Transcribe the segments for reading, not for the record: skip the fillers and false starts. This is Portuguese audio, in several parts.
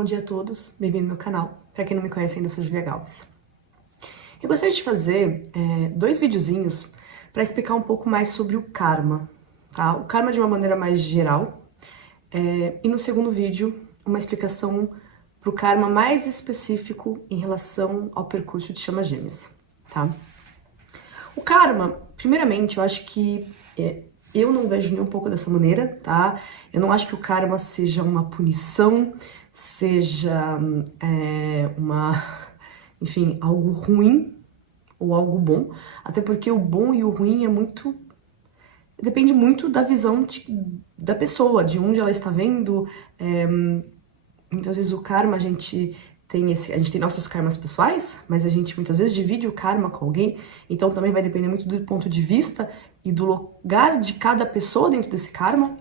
Bom dia a todos, bem-vindo ao meu canal. Para quem não me conhece ainda, eu sou Julia Galves. Eu gostaria de fazer dois videozinhos para explicar um pouco mais sobre o karma, tá? O karma de uma maneira mais geral, e no segundo vídeo, uma explicação para o karma mais específico em relação ao percurso de chamas gêmeas, tá? O karma, primeiramente, eu acho que eu não vejo nem um pouco dessa maneira, tá? Eu não acho que o karma seja uma punição, seja enfim, algo ruim ou algo bom, até porque o bom e o ruim depende muito da visão da pessoa, de onde ela está vendo. Muitas vezes o karma, a gente tem nossos karmas pessoais, mas a gente muitas vezes divide o karma com alguém, então também vai depender muito do ponto de vista e do lugar de cada pessoa dentro desse karma,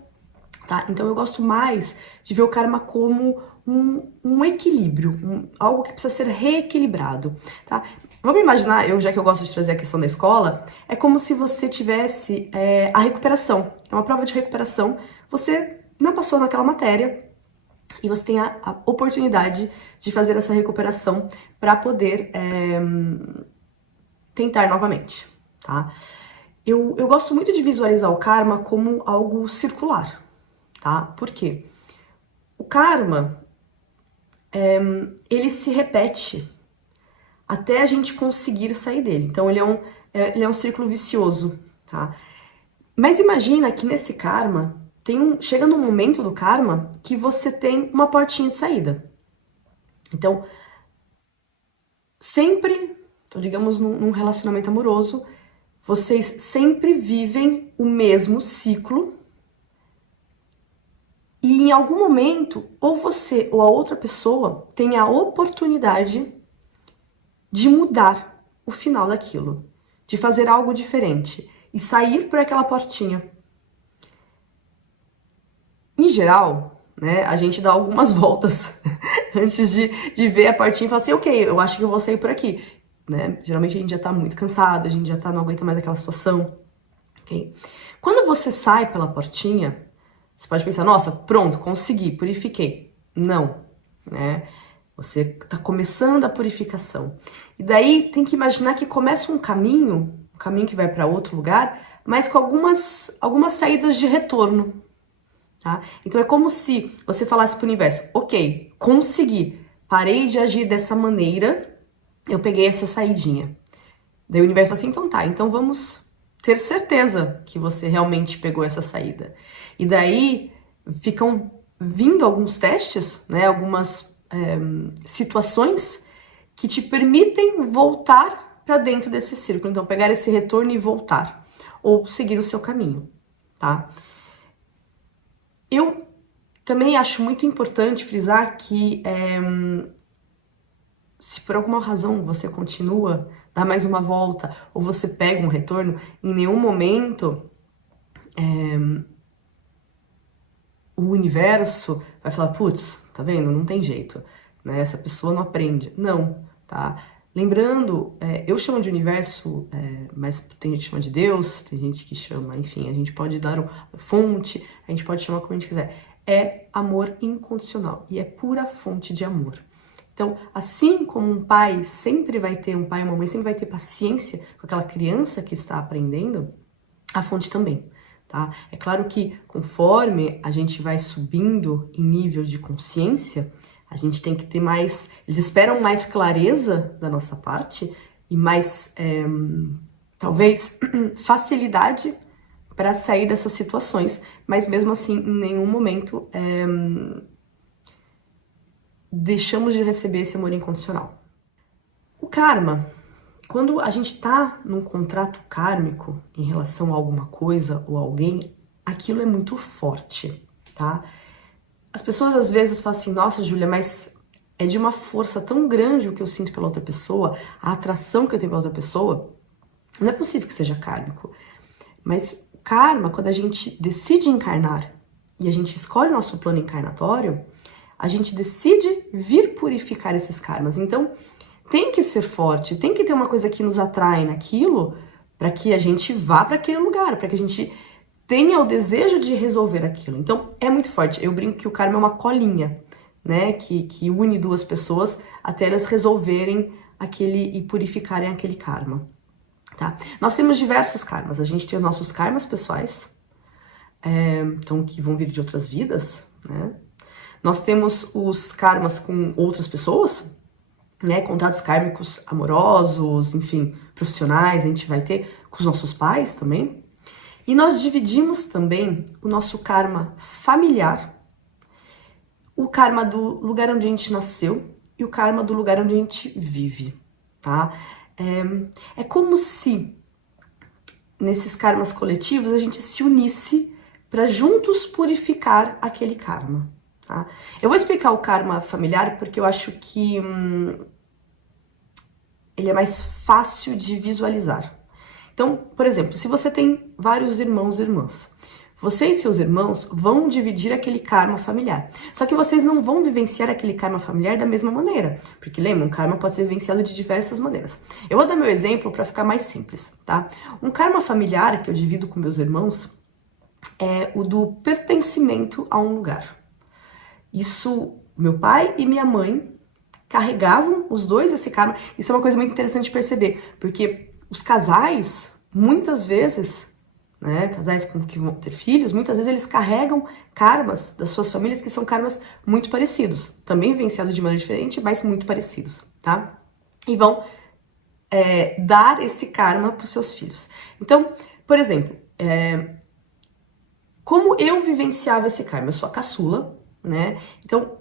tá? Então eu gosto mais de ver o karma como um equilíbrio, algo que precisa ser reequilibrado, tá? Vamos imaginar, já que eu gosto de trazer a questão da escola, é como se você tivesse a recuperação, é uma prova de recuperação, você não passou naquela matéria, e você tem a oportunidade de fazer essa recuperação para poder tentar novamente, tá? Eu gosto muito de visualizar o karma como algo circular, tá? Por quê? O karma, ele se repete até a gente conseguir sair dele. Então, ele é um círculo vicioso, tá? Mas imagina que nesse karma, chega num momento do karma que você tem uma portinha de saída. Então, sempre, então, digamos num relacionamento amoroso, vocês sempre vivem o mesmo ciclo e em algum momento, ou você ou a outra pessoa tem a oportunidade de mudar o final daquilo, de fazer algo diferente e sair por aquela portinha. Em geral, né, a gente dá algumas voltas antes de ver a portinha e falar assim, ok, eu acho que eu vou sair por aqui, né? Geralmente a gente já tá muito cansado, a gente já não aguenta mais aquela situação, ok? Quando você sai pela portinha, você pode pensar, nossa, pronto, consegui, purifiquei. Não, né? Você tá começando a purificação. E daí tem que imaginar que começa um caminho que vai para outro lugar, mas com algumas saídas de retorno. Tá? Então é como se você falasse para o universo, ok, consegui, parei de agir dessa maneira, eu peguei essa saidinha. Daí o universo fala assim, então tá, então vamos ter certeza que você realmente pegou essa saída. E daí ficam vindo alguns testes, né, algumas situações que te permitem voltar para dentro desse círculo. Então pegar esse retorno e voltar, ou seguir o seu caminho, tá? Eu também acho muito importante frisar que se por alguma razão você continua, dá mais uma volta, ou você pega um retorno, em nenhum momento o universo vai falar, putz, tá vendo? Não tem jeito, né? Essa pessoa não aprende. Não, tá? Lembrando, eu chamo de universo, mas tem gente que chama de Deus, tem gente que chama, enfim, a gente pode dar fonte, a gente pode chamar como a gente quiser. É amor incondicional e é pura fonte de amor. Então, assim como um pai e uma mãe sempre vai ter paciência com aquela criança que está aprendendo, a fonte também, tá? É claro que conforme a gente vai subindo em nível de consciência, a gente tem que ter mais, eles esperam mais clareza da nossa parte e mais, talvez, facilidade para sair dessas situações, mas mesmo assim, em nenhum momento deixamos de receber esse amor incondicional. O karma, quando a gente tá num contrato kármico em relação a alguma coisa ou alguém, aquilo é muito forte, tá? As pessoas às vezes falam assim, nossa, Júlia, mas é de uma força tão grande o que eu sinto pela outra pessoa, a atração que eu tenho pela outra pessoa, não é possível que seja kármico. Mas karma, quando a gente decide encarnar e a gente escolhe o nosso plano encarnatório, a gente decide vir purificar esses karmas. Então, tem que ser forte, tem que ter uma coisa que nos atrai naquilo para que a gente vá para aquele lugar, para que a gente tenha o desejo de resolver aquilo. Então, é muito forte. Eu brinco que o karma é uma colinha, né, que une duas pessoas até elas resolverem aquele e purificarem aquele karma, tá? Nós temos diversos karmas, a gente tem os nossos karmas pessoais, então que vão vir de outras vidas, né? Nós temos os karmas com outras pessoas, né, contratos kármicos amorosos, enfim, profissionais, a gente vai ter com os nossos pais também. E nós dividimos também o nosso karma familiar, o karma do lugar onde a gente nasceu e o karma do lugar onde a gente vive, tá? É como se nesses karmas coletivos a gente se unisse para juntos purificar aquele karma, tá? Eu vou explicar o karma familiar porque eu acho que ele é mais fácil de visualizar. Então, por exemplo, se você tem vários irmãos e irmãs, você e seus irmãos vão dividir aquele karma familiar. Só que vocês não vão vivenciar aquele karma familiar da mesma maneira. Porque lembra, um karma pode ser vivenciado de diversas maneiras. Eu vou dar meu exemplo para ficar mais simples, tá? Um karma familiar que eu divido com meus irmãos é o do pertencimento a um lugar. Isso, meu pai e minha mãe carregavam os dois esse karma. Isso é uma coisa muito interessante de perceber, porque os casais, muitas vezes, né, casais que vão ter filhos, muitas vezes eles carregam karmas das suas famílias que são karmas muito parecidos. Também vivenciados de maneira diferente, mas muito parecidos, tá? E vão dar esse karma para os seus filhos. Então, por exemplo, como eu vivenciava esse karma? Eu sou a caçula, né? Então,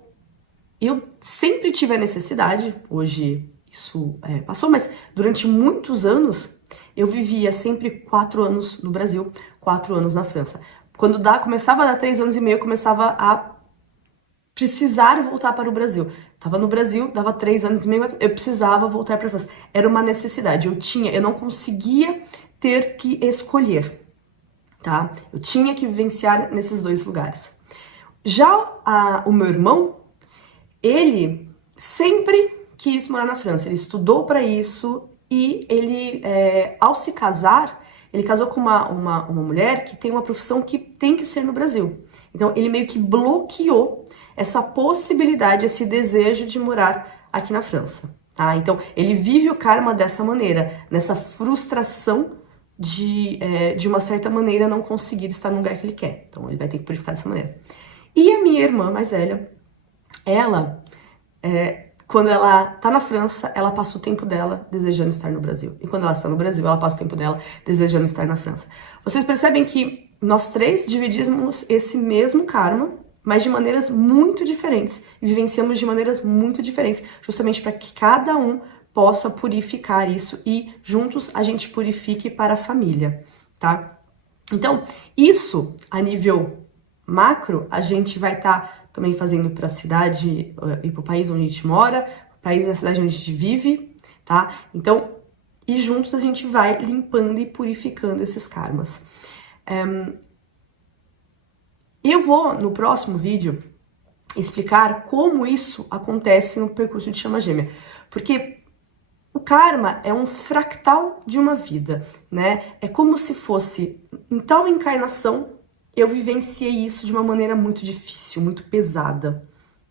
eu sempre tive a necessidade, hoje isso passou, mas durante muitos anos eu vivia sempre 4 anos no Brasil, 4 anos na França. Quando começava a dar 3 anos e meio, eu começava a precisar voltar para o Brasil. Tava no Brasil, dava 3 anos e meio, eu precisava voltar para a França. Era uma necessidade, eu não conseguia ter que escolher, tá? Eu tinha que vivenciar nesses dois lugares. Já o meu irmão, ele sempre quis morar na França, ele estudou para isso e ele, ao se casar, ele casou com uma mulher que tem uma profissão que tem que ser no Brasil. Então, ele meio que bloqueou essa possibilidade, esse desejo de morar aqui na França, tá? Então, ele vive o karma dessa maneira, nessa frustração de uma certa maneira, não conseguir estar no lugar que ele quer. Então, ele vai ter que purificar dessa maneira. E a minha irmã mais velha, ela, quando ela tá na França, ela passa o tempo dela desejando estar no Brasil. E quando ela está no Brasil, ela passa o tempo dela desejando estar na França. Vocês percebem que nós três dividimos esse mesmo karma, mas de maneiras muito diferentes. E vivenciamos de maneiras muito diferentes, justamente para que cada um possa purificar isso e juntos a gente purifique para a família, tá? Então, isso a nível macro, a gente vai estar também fazendo para a cidade e para o país onde a gente mora, o país e a cidade onde a gente vive, tá? Então, e juntos a gente vai limpando e purificando esses karmas. Eu vou, no próximo vídeo, explicar como isso acontece no percurso de chama gêmea, porque o karma é um fractal de uma vida, né? É como se fosse, em tal encarnação, eu vivenciei isso de uma maneira muito difícil, muito pesada,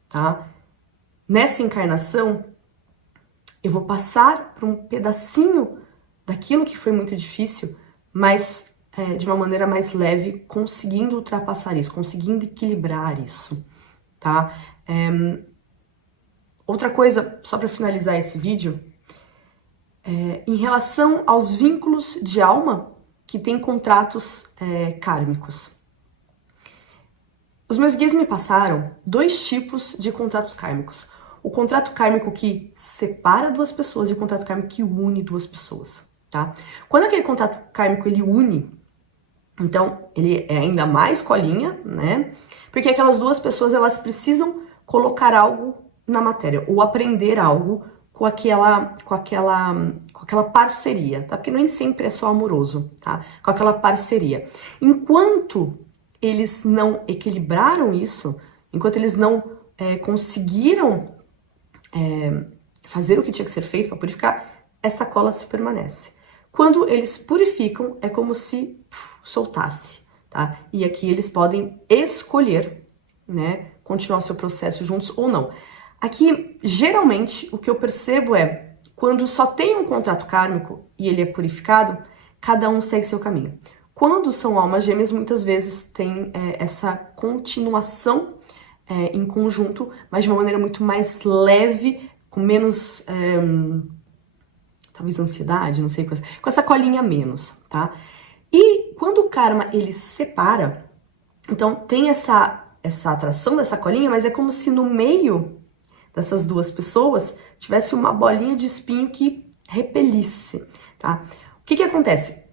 tá? Nessa encarnação, eu vou passar por um pedacinho daquilo que foi muito difícil, mas de uma maneira mais leve, conseguindo ultrapassar isso, conseguindo equilibrar isso, tá? Outra coisa, só para finalizar esse vídeo, em relação aos vínculos de alma que têm contratos kármicos. Os meus guias me passaram 2 tipos de contratos kármicos. O contrato kármico que separa 2 pessoas e o contrato kármico que une 2 pessoas, tá? Quando aquele contrato kármico ele une, então ele é ainda mais colinha, né? Porque aquelas 2 pessoas elas precisam colocar algo na matéria ou aprender algo com aquela parceria, tá? Porque nem sempre é só amoroso, tá? Com aquela parceria. Enquanto eles não equilibraram isso, enquanto eles não conseguiram fazer o que tinha que ser feito para purificar, essa cola se permanece. Quando eles purificam, é como se soltasse, tá? E aqui eles podem escolher, né, continuar o seu processo juntos ou não. Aqui, geralmente, o que eu percebo é, quando só tem um contrato kármico e ele é purificado, cada um segue seu caminho. Quando são almas gêmeas, muitas vezes tem essa continuação em conjunto, mas de uma maneira muito mais leve, com menos, talvez ansiedade, não sei, com essa colinha a menos, tá? E quando o karma, ele separa, então tem essa atração dessa colinha, mas é como se no meio dessas duas pessoas tivesse uma bolinha de espinho que repelisse, tá? O que acontece?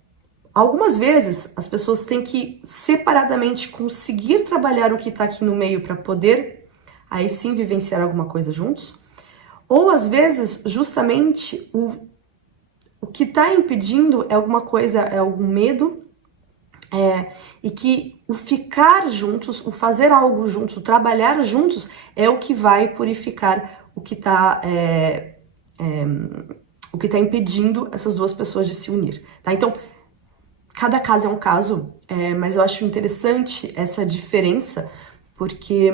Algumas vezes as pessoas têm que separadamente conseguir trabalhar o que tá aqui no meio para poder aí sim vivenciar alguma coisa juntos, ou às vezes justamente o que tá impedindo é alguma coisa, é algum medo, e que o ficar juntos, o fazer algo juntos, o trabalhar juntos é o que vai purificar o que tá impedindo essas duas pessoas de se unir, tá? Então, cada caso é um caso, mas eu acho interessante essa diferença, porque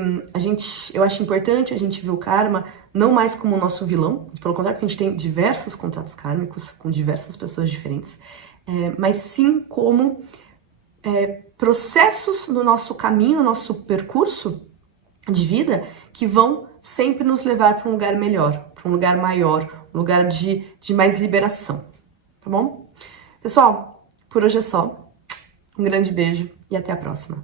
eu acho importante a gente ver o karma não mais como o nosso vilão, pelo contrário, porque a gente tem diversos contratos kármicos com diversas pessoas diferentes, mas sim como processos no nosso caminho, no nosso percurso de vida, que vão sempre nos levar para um lugar melhor, para um lugar maior, um lugar de mais liberação, tá bom? Pessoal, por hoje é só. Um grande beijo e até a próxima.